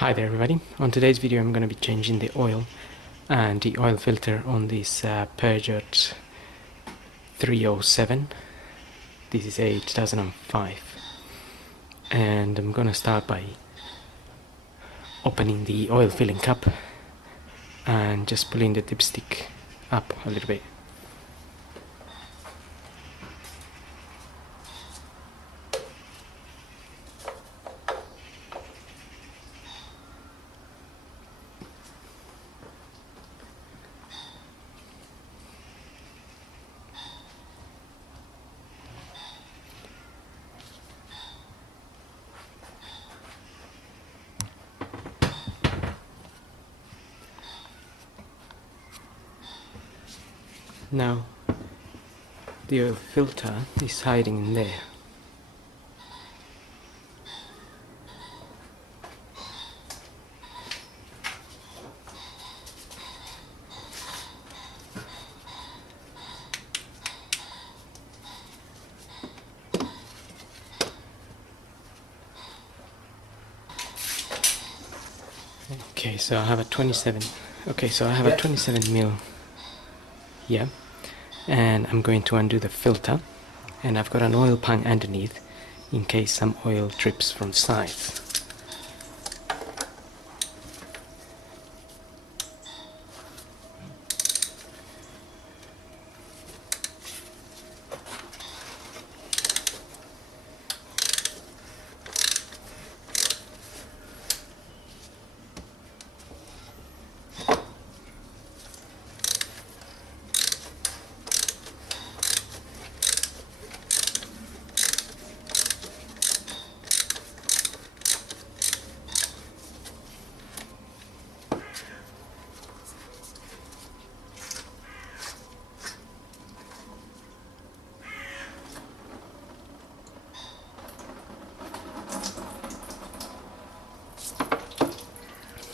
Hi there everybody. On today's video I'm going to be changing the oil and the oil filter on this Peugeot 307. This is a 2005, and I'm going to start by opening the oil filling cap and just pulling the dipstick up a little bit. Now the oil filter is hiding in there. Okay, so I have a 27 mil here, and I'm going to undo the filter, and I've got an oil pan underneath in case some oil drips from the side.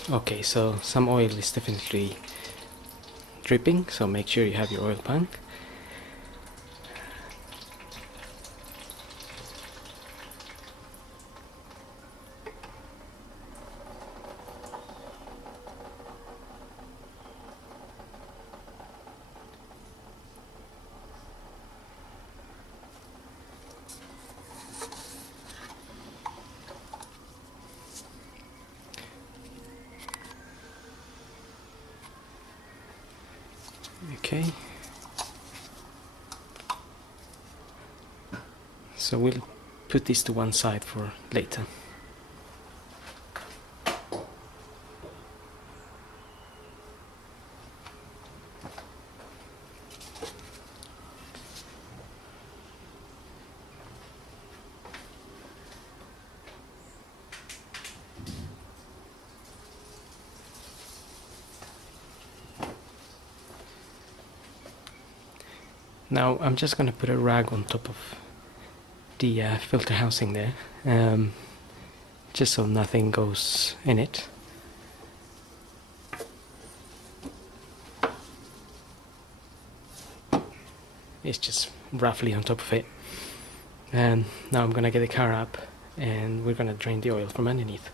Okay, so some oil is definitely dripping, so make sure you have your oil pan. Okay, so we'll put this to one side for later. Now I'm just going to put a rag on top of the filter housing there, just so nothing goes in it. It's just roughly on top of it. And now I'm going to get the car up and we're going to drain the oil from underneath.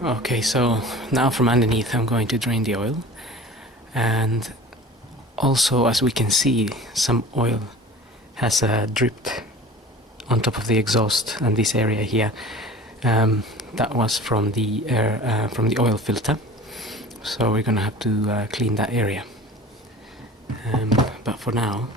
Okay, so now from underneath I'm going to drain the oil, and also, as we can see, some oil has dripped on top of the exhaust and this area here. That was from the air, from the oil filter, so we're gonna have to clean that area. But for now,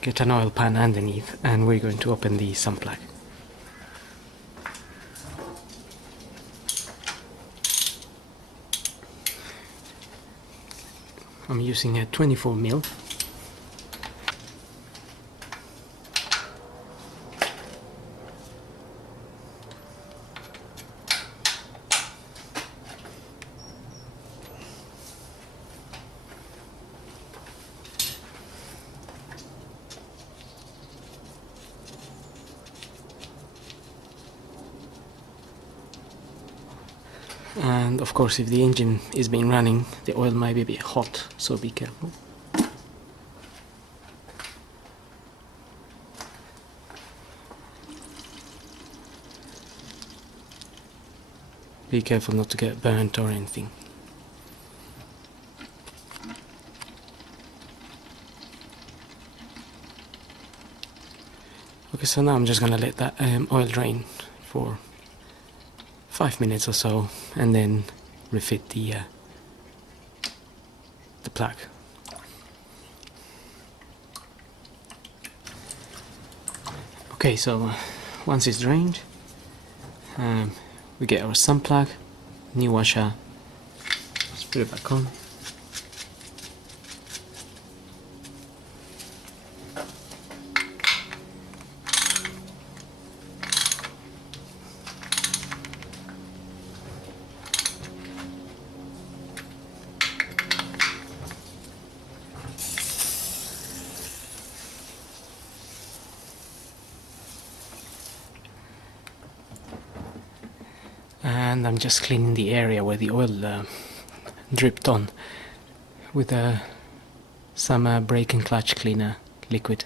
get an oil pan underneath, and we're going to open the sump plug. I'm using a 24 mil. And of course, if the engine is been running, the oil might be a bit hot, so be careful. Be careful not to get burnt or anything. Okay, so now I'm just gonna let that oil drain for 5 minutes or so, and then refit the plug. Okay, so once it's drained, we get our sump plug, new washer. Let's put it back on. And I'm just cleaning the area where the oil dripped on with some brake and clutch cleaner liquid.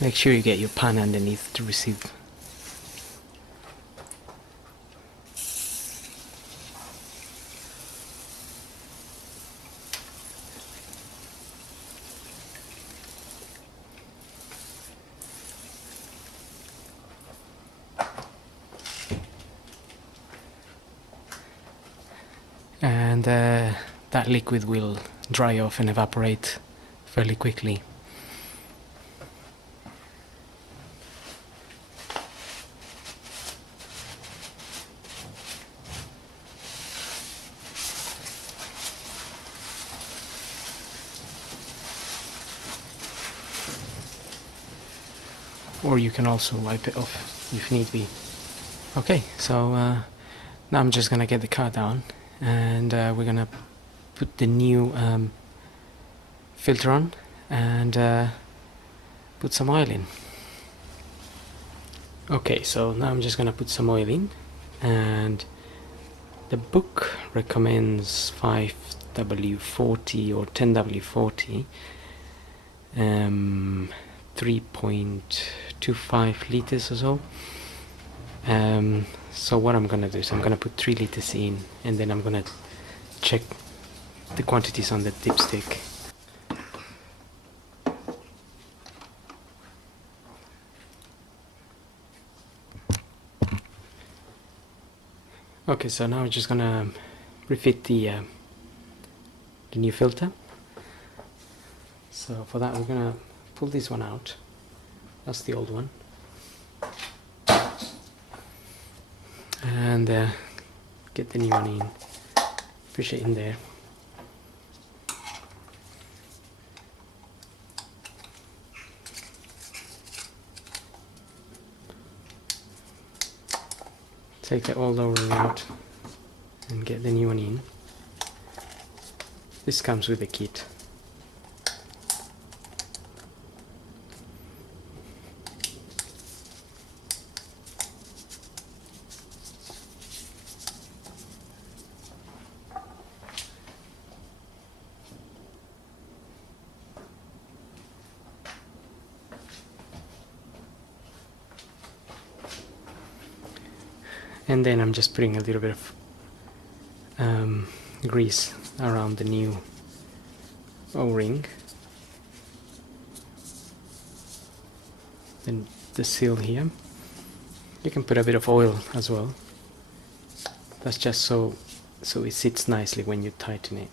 Make sure you get your pan underneath to receive. And that liquid will dry off and evaporate fairly quickly. Or you can also wipe it off if need be. Okay, so now I'm just gonna get the car down, and we're gonna put the new filter on and put some oil in. Okay, so now I'm just gonna put some oil in, and the book recommends 5W40 or 10W40, 3.25 liters or so. So what I'm gonna do is I'm gonna put 3 liters in, and then I'm gonna check the quantities on the dipstick. Okay, so now I'm just gonna refit the new filter. So for that we're gonna pull this one out. That's the old one. And get the new one in, push it in there. Take the old O-ring out and get the new one in. This comes with the kit. And then I'm just putting a little bit of grease around the new O-ring, then the seal here. You can put a bit of oil as well. That's just so it sits nicely when you tighten it.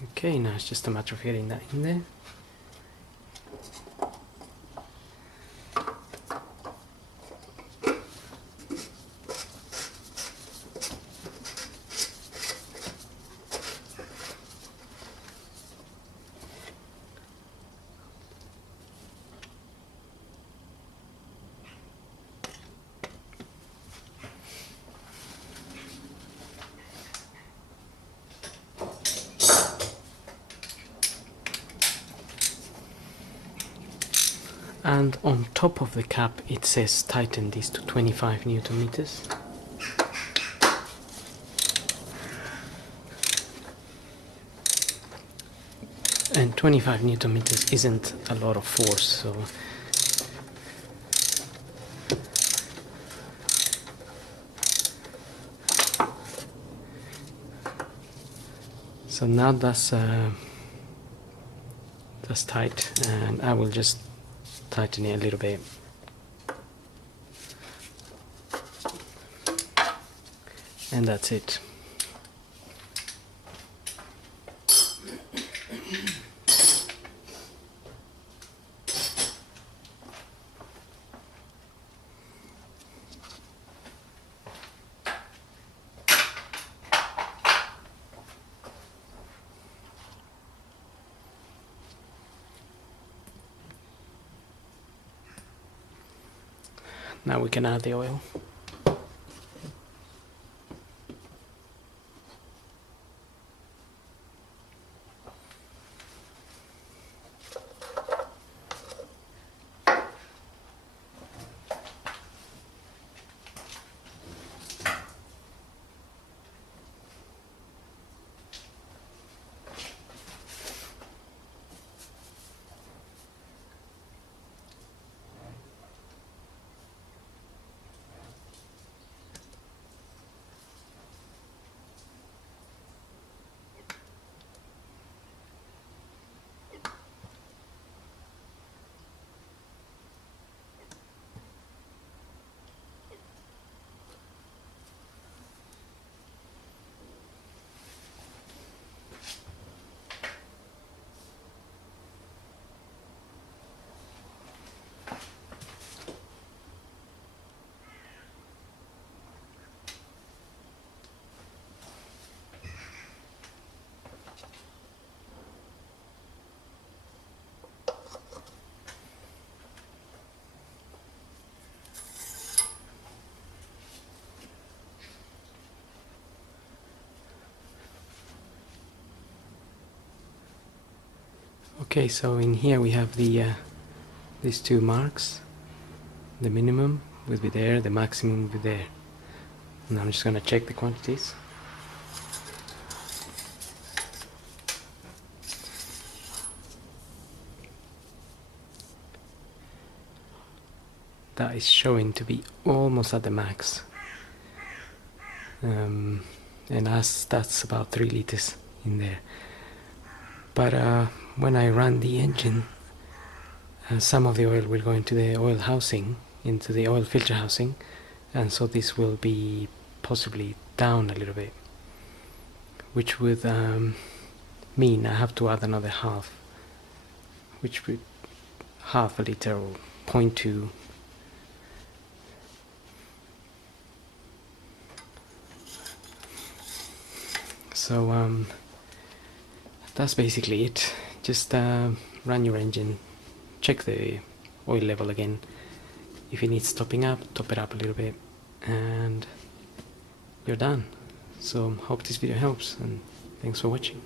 Okay, now it's just a matter of getting that in there. And on top of the cap it says tighten this to 25 Newton meters. And 25 Newton meters isn't a lot of force, so now that's tight, and I will just tighten it a little bit. And that's it. Now we can add the oil. Okay, so in here we have these two marks. The minimum will be there, the maximum will be there. And I'm just going to check the quantities. That is showing to be almost at the max. And that's about 3 liters in there. But when I run the engine, some of the oil will go into the oil housing, into the oil filter housing, and so this will be possibly down a little bit, which would mean I have to add another half, which would half a liter or 0.2. So that's basically it. Just run your engine, check the oil level again. If it needs topping up, top it up a little bit, and you're done. So hope this video helps, and thanks for watching.